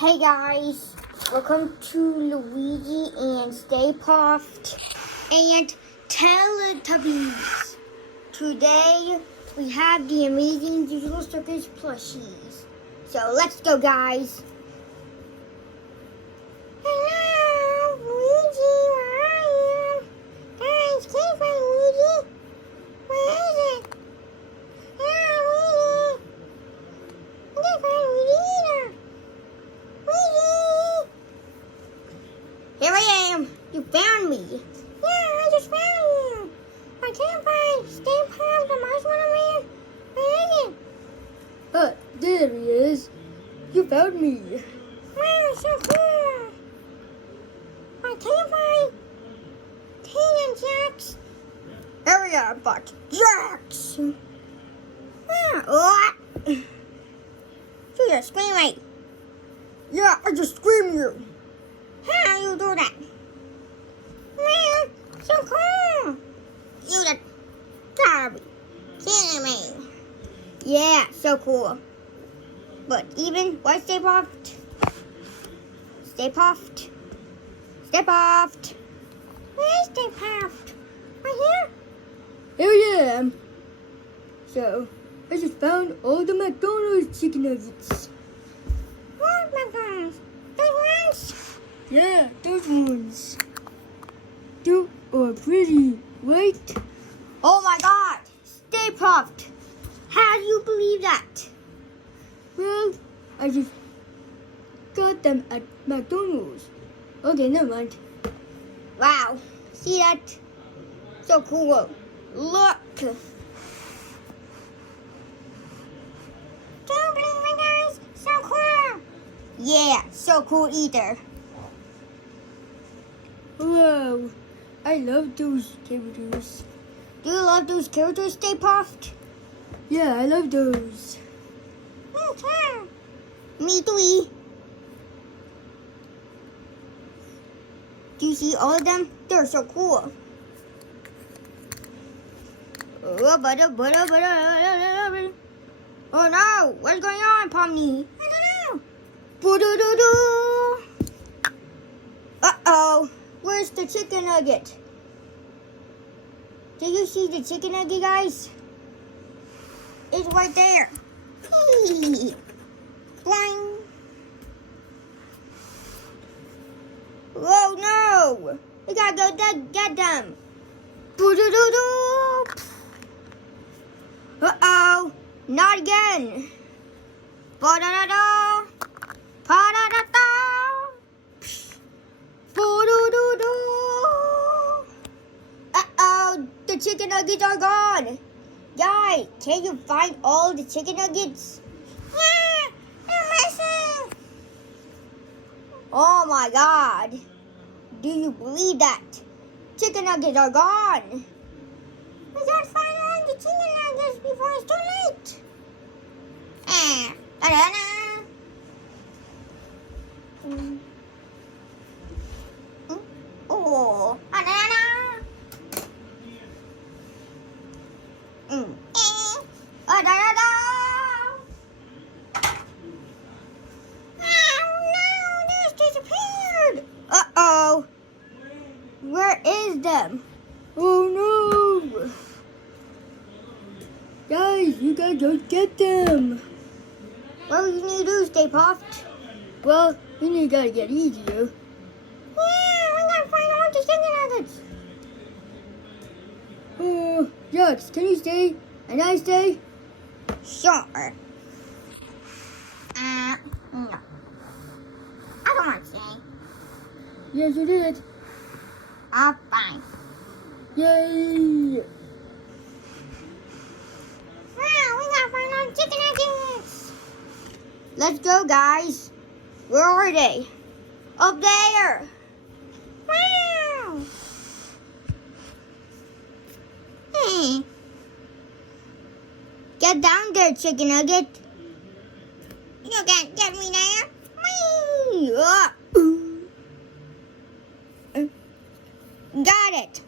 Hey guys, welcome to Luigi and Stay Puft and Teletubbies. Today we have the amazing Digital Circus plushies. So let's go, guys. Hello, Luigi, where are you? Guys, can you find Luigi? Where is it? Hello, Luigi. I can't find Luigi either. Here I am. You found me. Yeah, I just found you. I can't find Stay Puft the Marshmallow Man. Where is it? There he is. You found me. Wow, so cool. I can't find King and Jax. Here we are, but Jax. What? You just screaming. Yeah, I just screamed you. How you do that? Man, so cool. You just gotta be kidding me. Yeah, so cool. But even, why Stay Puft? Stay Puft. Stay Puft. Where is Stay Puft? Right here? Here I am. So, I just found all the McDonald's chicken nuggets. What McDonald's? Those ones? Yeah, those ones. They are pretty, right? Oh my god! Stay Puft! How do you believe that? Well, I just got them at McDonald's. Okay, never mind. Wow. See that? So cool. Look. Don't believe it, guys. So cool. Yeah, so cool either. Wow, I love those characters. Do you love those characters, Stay Puft? Yeah, I love those. Me too. Me too. Do you see all of them? They're so cool. Oh no! What's going on, Pomni? I don't know. Boo-doo-doo-doo. Uh-oh. Where's the chicken nugget? Did you see the chicken nugget, guys? It's right there. Hey. Boing. Oh no! We gotta go get them. Boo-doo-doo-doo. Uh-oh. Not again. Ba-da-da-da. Pa-da-da-da. Boo-doo-doo-doo. Uh-oh. The chicken nuggets are gone. Guys, can you find all the chicken nuggets? Yeah, they're missing. Oh my god. Do you believe that? Chicken nuggets are gone. We gotta find all the chicken nuggets before it's too late. Da-da-da. Oh, da-da-da. Da-da-da. Oh no, they've disappeared. Uh-oh. Where is them? Oh no! Guys, you gotta go get them. What do you need to do, Stay Puft? Well, then you gotta get easier. Yeah, we gotta find all the chicken nuggets. Oh, Jax, can you stay? And I stay? Sure. No. I don't want to stay. Yes, you did. Fine. Yay! Wow, we gotta find all the chicken nuggets. Let's go, guys. Where are they? Up there. Wow. Hey. Get down there, chicken nugget. You can't get me there. Whee! Got it.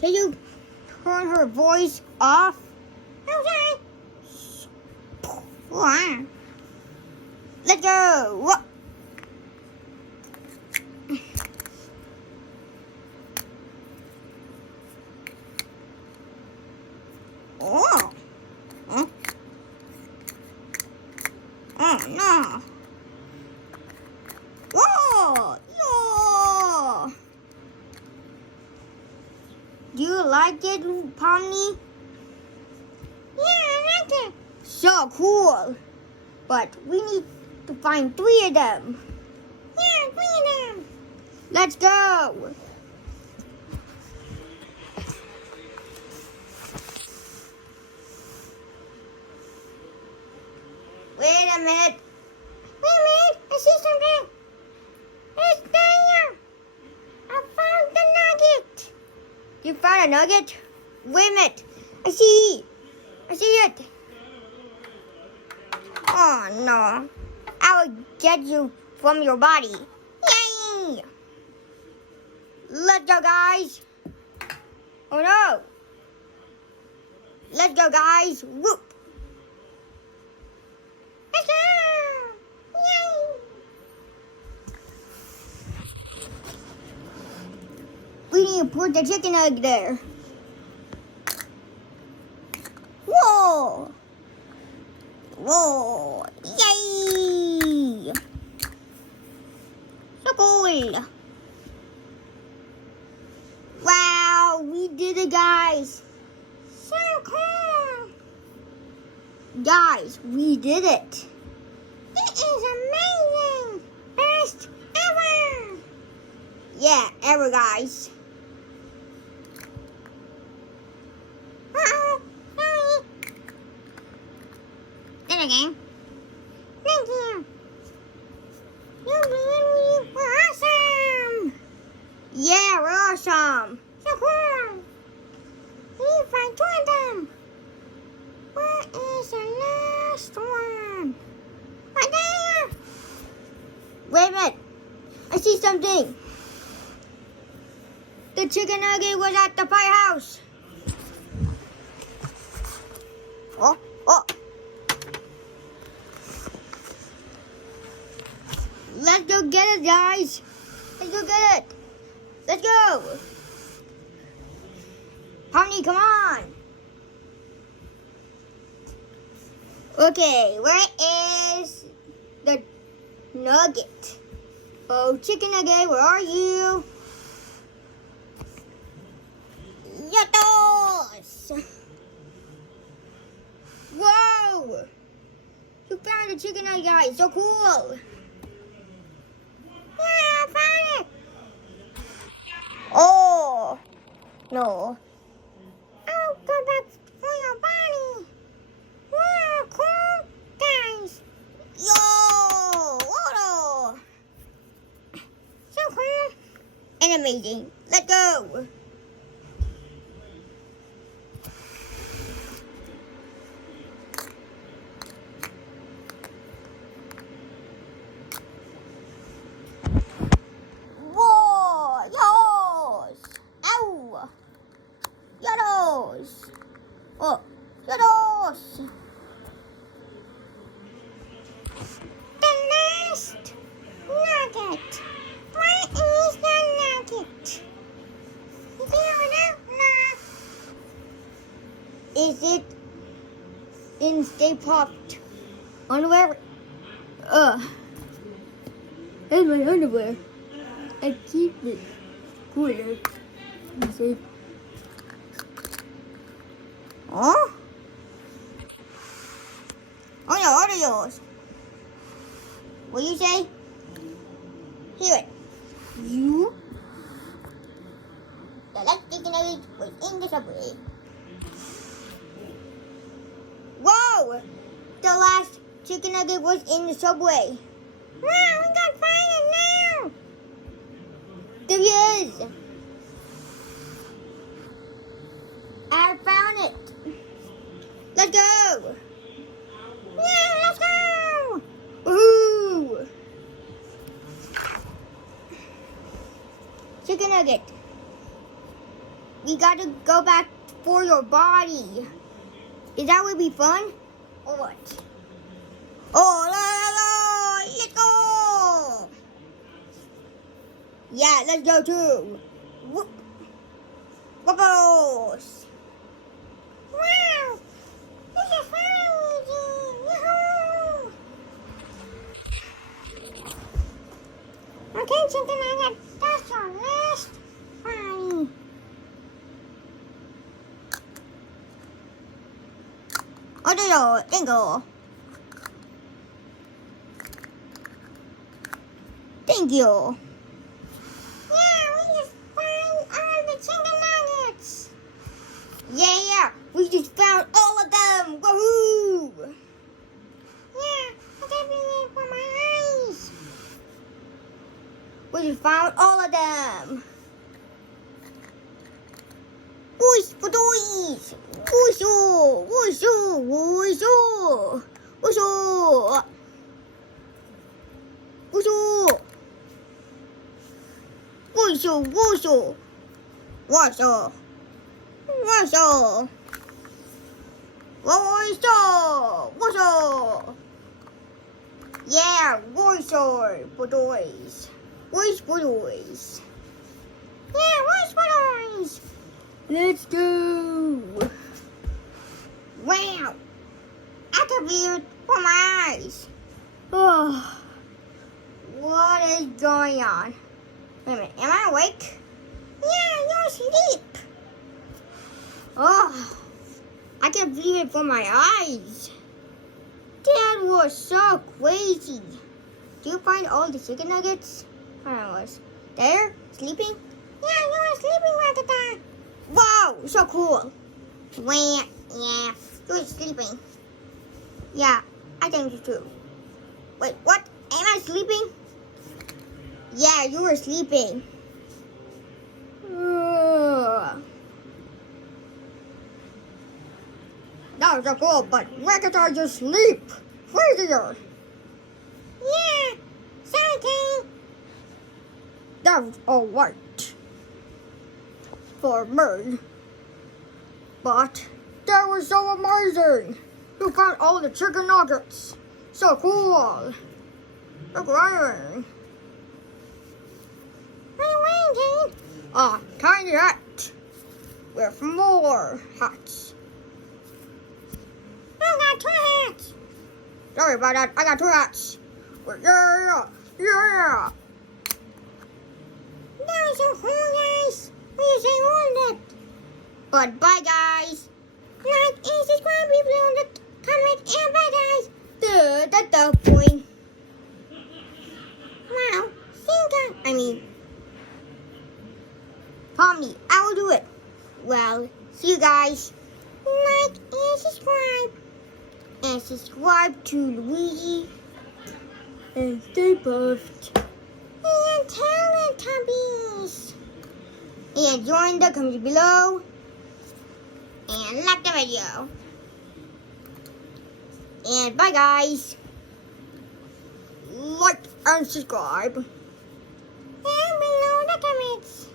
Can you turn her voice off? Okay. Let's go. Oh. Huh? Oh no. Whoa. No. Do you like it, Pomni? Yeah, I like it. So cool. But we need to find 3 of them. Yeah, 3 of them. Let's go. Wait a minute. I see something. It's there. I found the nugget. You found a nugget? Wait a minute. I see it. Oh no. I will get you from your body. Yay! Let's go, guys. Oh no. Let's go, guys. Whoop. Let's go. Yay! We need to put the chicken egg there. Whoa! Whoa! Yay! So cool! Wow, we did it, guys! So cool! Guys, we did it! It is amazing! Best ever! Yeah, ever, guys. Then again. Thank you. You were awesome. Yeah, we're awesome. So cool. We need to find 2 of them. Where is the last one? Right there. Wait a minute. I see something. The chicken nugget was at the firehouse. Oh. Let's go get it, guys. Let's go get it. Let's go. Pomni, come on. Okay, where is the nugget? Oh, chicken nugget, where are you? Yatos! Whoa! You found the chicken nugget, guys. So cool. Yeah, I found it. Oh, no. I'll go back for your body. Wow, cool, guys. Yo, whoa. So cool and amazing. Let's go. Oh, Yados! The last nugget. Where is the nugget? Is it in Stay Popped underwear? That's my underwear. I keep it cooler. You see? Oh? Oh no, what are yours? What do you say? Hear it. You? The last chicken nugget was in the subway. Whoa! The last chicken nugget was in the subway. Wow, we got find it now! There he is! I found it! Let's go! Yeah, let's go! Woohoo! Chicken nugget. We gotta go back for your body. Is that would be fun? Or what? Oh, Yeah, let's go too. Whoop. Bubbles. Wow. This is fun, Luigi. Yahoo. Okay, something like that. That's our last party. 어디로 땡겨. 땡겨. Yeah, we just found all the chicken nuggets. Yeah, we just found all of them. Woohoo! Yeah, I can't believe it for my eyes. We just found all of them. Whoosh, padoish. Whoosho, whoosho, whoosho, whoosho. Whoosho. Whoosho, whoosho. Whoosho. Whoosho. Whoosho. Whoosho. Yeah, whoosho, padoish. Whoosh, padoish. Yeah, whoosh, padoish. Let's go. Wow! I can feel it from my eyes. Oh, What is going on? Wait a minute, am I awake? Yeah, you're asleep. Oh, I can't believe it from my eyes. That was so crazy. Do you find all the chicken nuggets? I was there, sleeping? Yeah, you were sleeping right at that. Wow, so cool. Wah, yeah, you were sleeping. Yeah, I think so too. Wait, what? Am I sleeping? Yeah, you were sleeping. That was so cool, but why can't I just sleep? Crazier. Yeah, sorry, that was alright for me. But that was so amazing. You found all the chicken nuggets. So cool. So great. What are you wearing, Kane? A tiny hat with more hats. I got 2 hats. Sorry about that. I got 2 hats. Yeah, yeah. That was so cool, guys. We just all that. But bye, guys. Like and subscribe if you want to comment and bye, guys. The point. Wow. Pomni, I will do it. Well, see you guys. Like and subscribe. And subscribe to Luigi and stay puffed. and Teletubbies. And join the community below. And like the video. And bye, guys. Like and subscribe. And below the comments.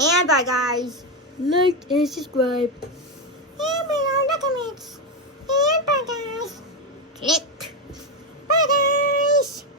And bye, guys. Like and subscribe.